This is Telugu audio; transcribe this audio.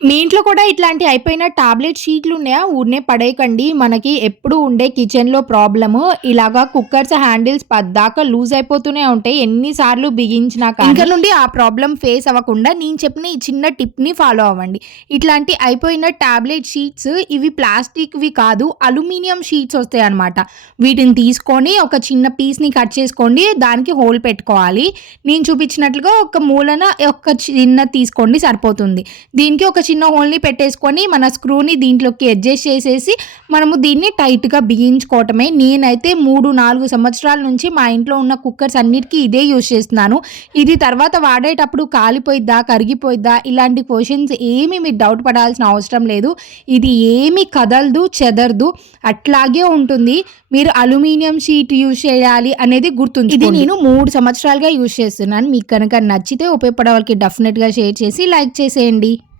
మీ ఇంట్లో కూడా ఇట్లాంటి అయిపోయిన టాబ్లెట్ షీట్లున్నాయా? ఊరినే పడేయకండి. మనకి ఎప్పుడూ ఉండే కిచెన్‌లో ప్రాబ్లము ఇలాగా కుక్కర్స్ హ్యాండిల్స్ పద్దాక లూజ్ అయిపోతూనే ఉంటాయి. ఎన్ని సార్లు బిగించినా కానీ. ఇంక నుండి ఆ ప్రాబ్లమ్ ఫేస్ అవ్వకుండా నేను చెప్పిన ఈ చిన్న టిప్‌ని ఫాలో అవ్వండి. ఇట్లాంటి అయిపోయిన టాబ్లెట్ షీట్స్ ఇవి ప్లాస్టిక్‌వి కాదు. అల్యూమినియం షీట్స్ వస్తాయన్నమాట. వీటిని తీసుకొని ఒక చిన్న పీస్‌ని కట్ చేసుకోండి. దానికి హోల్ పెట్టుకోవాలి. నేను చూపించినట్లుగా ఒక మూలన ఒక చిన్నది తీసుకోండి సరిపోతుంది. దీనికి ఒక చిన్న హోల్‌ని పెట్టేసుకొని మన స్క్రూని దీంట్లోకి అడ్జస్ట్ చేసేసి మనము దీన్ని టైట్‌గా బిగించుకోవటమే. నేనైతే 3, 4 సంవత్సరాల నుంచి మా ఇంట్లో ఉన్న కుక్కర్స్ అన్నిటికి ఇదే యూజ్ చేస్తున్నాను. ఇది తర్వాత వాడేటప్పుడు కాలిపోయిద్దా? కరిగిపోయిద్దా? ఇలాంటి క్వెషన్స్ ఏమి మీరు డౌట్ పడాల్సిన అవసరం లేదు. ఇది ఏమి కదలదు, చెదరదు. అట్లాగే ఉంటుంది. మీరు అల్యూమినియం షీట్ యూజ్ చేయాలి అనేది గుర్తుంచుకోండి. ఇది నేను 3 సంవత్సరాలుగా యూజ్ చేస్తున్నాను. మీకు కనుక నచ్చితే ఉపయోగపడే వాళ్ళకి డెఫినిట్‌గా షేర్ చేసి లైక్ చేసేయండి.